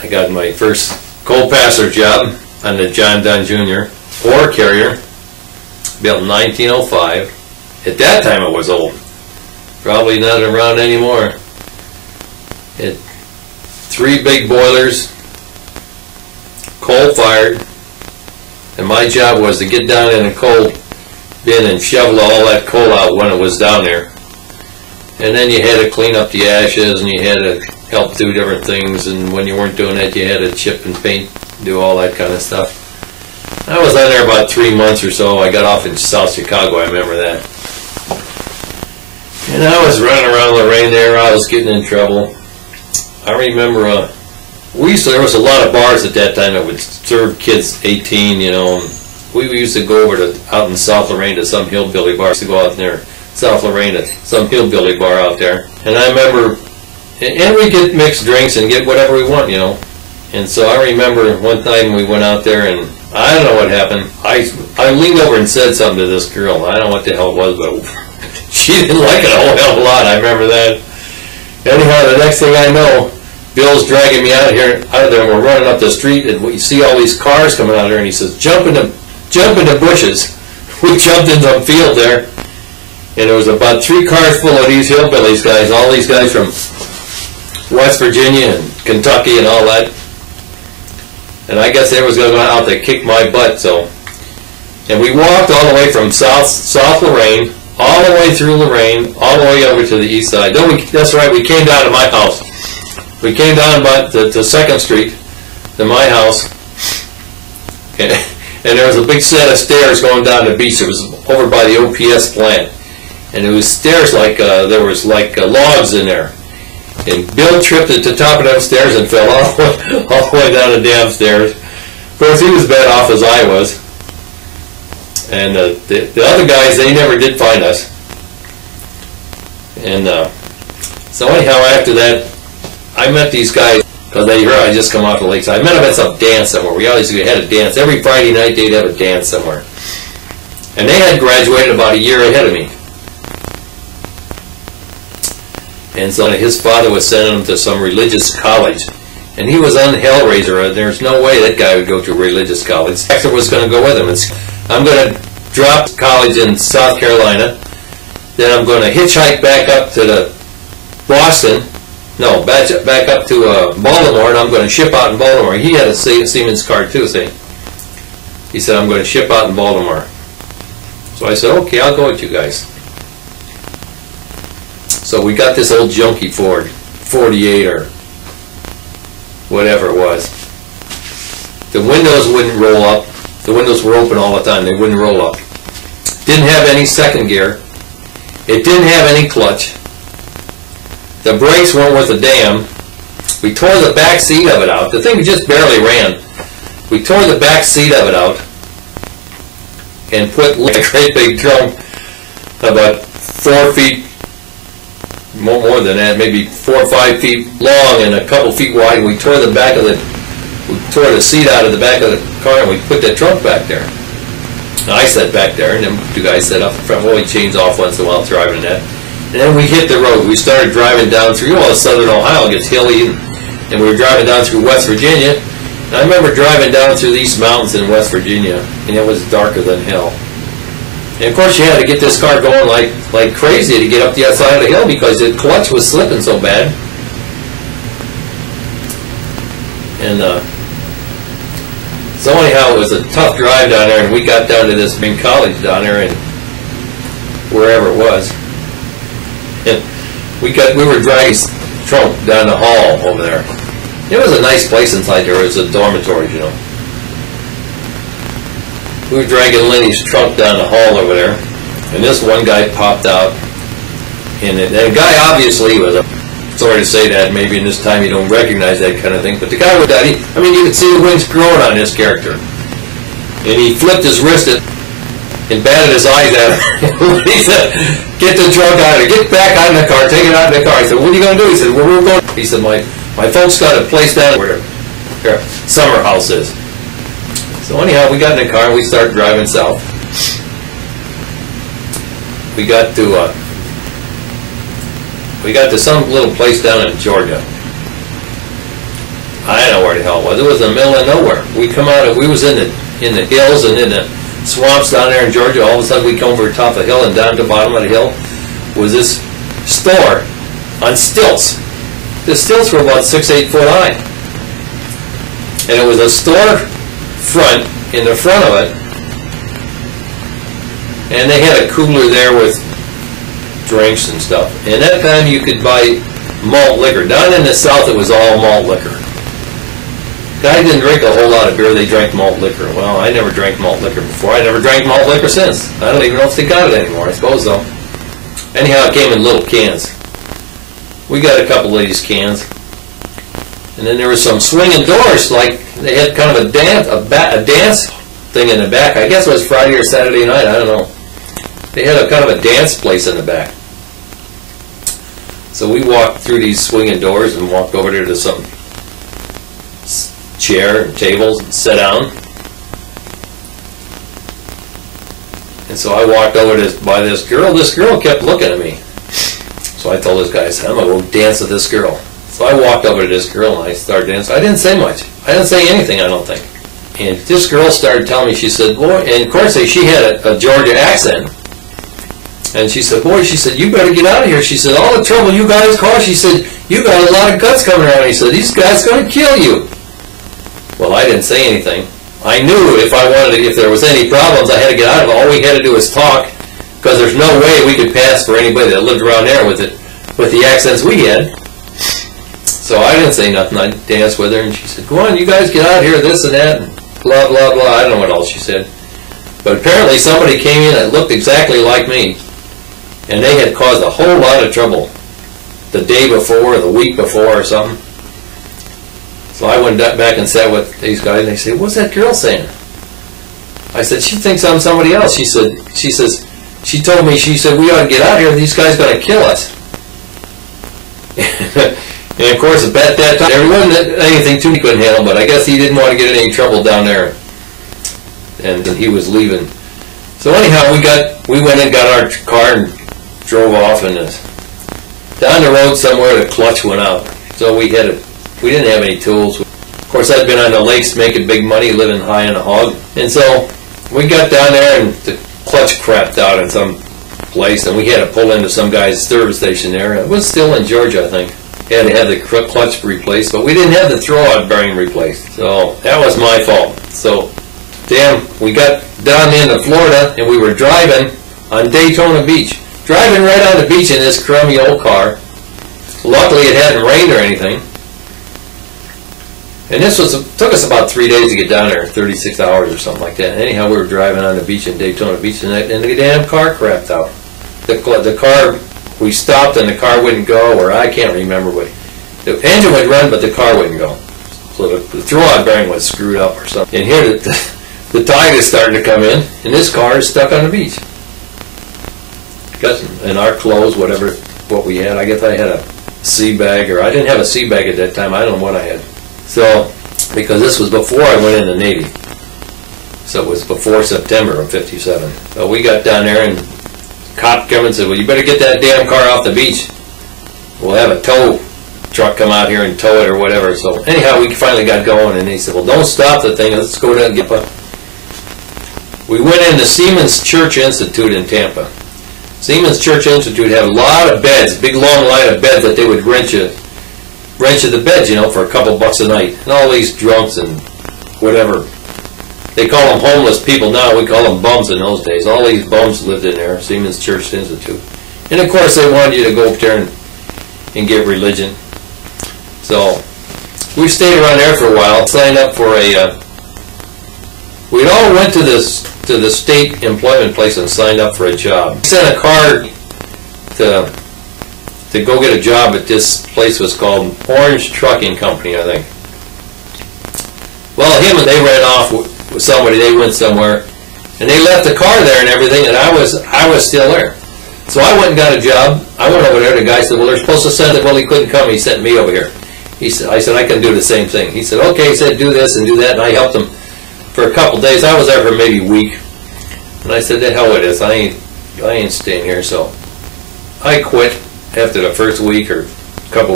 I got my first coal passer job on the John Dunn Jr. ore carrier, built in 1905. At that time it was old. Probably not around anymore. It 3 big boilers, coal-fired, and my job was to get down in a coal bin and shovel all that coal out when it was down there. And then you had to clean up the ashes, and you had to help do different things, and when you weren't doing that, you had to chip and paint, do all that kind of stuff. I was on there about 3 months or so. I got off in South Chicago, I remember that. And I was running around Lorraine there, I was getting in trouble. I remember there was a lot of bars at that time that would serve kids 18, you know. We used to go over to out in South Lorraine to some hillbilly bar. We used to go out there, South Lorraine, to some hillbilly bar out there. And I remember, and we get mixed drinks and get whatever we want, you know. And so I remember one time we went out there, and I don't know what happened. I leaned over and said something to this girl. I don't know what the hell it was, but she didn't like it a whole hell of a lot. I remember that. Anyhow, the next thing I know, Bill's dragging me out of there, and we're running up the street, and we see all these cars coming out there, and he says, jump in the bushes. We jumped into a field there, and there was about 3 cars full of these hillbillies guys, all these guys from West Virginia and Kentucky and all that. And I guess they was going to go out to kick my butt, so. And we walked all the way from South Lorraine, all the way through Lorraine, all the way over to the east side. Then that's right, we came down to my house. We came down about to 2nd Street, to my house, and there was a big set of stairs going down the beach. It was over by the OPS plant, and it was stairs like there was like logs in there. And Bill tripped at the top of them stairs and fell all the way down the damn stairs. Of course, he was as bad off as I was. And the other guys, they never did find us. And so anyhow, after that, I met these guys, because they heard I just come off the lakeside. I met them at some dance somewhere. We always had a dance. Every Friday night they'd have a dance somewhere. And they had graduated about a year ahead of me. And so his father was sending him to some religious college. And he was on Hellraiser. There's no way that guy would go to a religious college. Dexter was going to go with him. I'm going to drop college in South Carolina. Then I'm going to hitchhike back up to Boston. No, back up to Baltimore, and I'm going to ship out in Baltimore. He had a Siemens card too, see. He said, I'm going to ship out in Baltimore. So I said, okay, I'll go with you guys. So we got this old junky Ford, 48 or whatever it was. The windows wouldn't roll up. The windows were open all the time. They wouldn't roll up. Didn't have any second gear. It didn't have any clutch. The brakes weren't worth a damn. We tore the back seat of it out. The thing just barely ran. We tore the back seat of it out and put a great big trunk about 4 feet, more than that, maybe 4 or 5 feet long and a couple feet wide. We tore the back of we tore the seat out of the back of the car, and we put the trunk back there. And I sat back there, and then 2 guys sat up front. Well, we changed off once in a while driving that. And then we hit the road. We started driving down through, southern Ohio gets hilly, and we were driving down through West Virginia. And I remember driving down through these mountains in West Virginia, and it was darker than hell. And of course you had to get this car going like crazy to get up the other side of the hill because the clutch was slipping so bad. And so anyhow, it was a tough drive down there, and we got down to this main college down there, and wherever it was. And we were dragging trunk down the hall over there. It was a nice place inside there. It was a dormitory, you know. We were dragging Lenny's trunk down the hall over there, and this one guy popped out. And the guy obviously was sorry to say that, maybe in this time you don't recognize that kind of thing, but the guy with that, I mean, you could see the wings growing on this character. And he flipped his wrist and batted his eyes at him. He said, get the trunk out of it, get back out in the car, take it out in the car. I said, what are you going to do? He said, well, we're going. He said, my folks got a place down where their summer house is. So anyhow, we got in the car and we started driving south. We got to some little place down in Georgia. I don't know where the hell it was. It was in the middle of nowhere. We come out of, we was in the hills and in the swamps down there in Georgia. All of a sudden we come over the top of the hill, and down to the bottom of the hill was this store on stilts. The stilts were about 6-8 foot high. And it was a store front, in the front of it, and they had a cooler there with drinks and stuff. And at that time you could buy malt liquor. Down in the South it was all malt liquor. Guys didn't drink a whole lot of beer, they drank malt liquor. Well, I never drank malt liquor before. I never drank malt liquor since. I don't even know if they got it anymore. I suppose so. Anyhow, it came in little cans. We got a couple of these cans. And then there was some swinging doors, like they had kind of a dance thing in the back. I guess it was Friday or Saturday night, I don't know. They had a kind of a dance place in the back. So we walked through these swinging doors and walked over there to some chair and tables and sat down. And so I walked over by this girl. This girl kept looking at me. So I told this guy, I said, I'm going to go dance with this girl. So I walked over to this girl and I started dancing. I didn't say much. I didn't say anything, I don't think. And this girl started telling me, she said, boy, and of course she had a Georgia accent. And she said, boy, she said, you better get out of here. She said, all the trouble you guys cause, she said, you got a lot of guts coming around. He said, these guys are going to kill you. Well, I didn't say anything. I knew if there was any problems, I had to get out of it. All we had to do was talk, because there's no way we could pass for anybody that lived around there with the accents we had. So I didn't say nothing. I danced with her, and she said, go on, you guys get out of here, this and that, and blah, blah, blah. I don't know what else she said. But apparently somebody came in that looked exactly like me, and they had caused a whole lot of trouble the day before, or the week before, or something. So I went back and sat with these guys, and they said, what's that girl saying? I said, she thinks I'm somebody else. She told me, she said, we ought to get out of here, these guys are going to kill us. And of course, at that time, there wasn't anything too he couldn't handle, but I guess he didn't want to get in any trouble down there. And he was leaving. So anyhow, we went and got our car and drove off, and down the road somewhere the clutch went out. So we didn't have any tools. Of course, I'd been on the lakes making big money, living high on a hog. And so we got down there and the clutch crapped out in some place, and we had to pull into some guy's service station there. It was still in Georgia, I think. Had to have the clutch replaced, but we didn't have the throwout bearing replaced. So that was my fault. So we got down into Florida, and we were driving on Daytona Beach. Driving right on the beach in this crummy old car. Luckily it hadn't rained or anything. And took us about 3 days to get down there, 36 hours or something like that. Anyhow, we were driving on the beach in Daytona Beach, and the damn car crapped out. The car, we stopped and the car wouldn't go, or I can't remember what. The engine would run, but the car wouldn't go. So the throwout bearing was screwed up or something. And here the tide is starting to come in, and this car is stuck on the beach. And our clothes, what we had, I guess I had a sea bag, or I didn't have a sea bag at that time. I don't know what I had. So, because this was before I went in the Navy. So it was before September of '57. So we got down there, and the cop came and said, well, you better get that damn car off the beach. We'll have a tow truck come out here and tow it or whatever. So anyhow, we finally got going, and they said, well, don't stop the thing. Let's go down and get up. We went in the Seamen's Church Institute in Tampa. Seamen's Church Institute had a lot of beds, big long line of beds that they would rent you the beds, for a couple bucks a night. And all these drunks and whatever. They call them homeless people now. We call them bums in those days. All these bums lived in there, Seamen's Church Institute. And of course they wanted you to go up there and get religion. So we stayed around there for a while, signed up for we all went to the state employment place and signed up for a job. We sent a card to go get a job at this place. Was called Orange Trucking Company, I think. Well, him and they ran off with somebody. They went somewhere, and they left the car there and everything, and I was still there. So I went and got a job. I went over there. The guy said, well, they're supposed to send it. Well, he couldn't come. He sent me over here. I said, I can do the same thing. He said, okay. He said, do this and do that, and I helped him for a couple days. I was there for maybe a week, and I said, the hell with this. I ain't staying here. So I quit after the first week or couple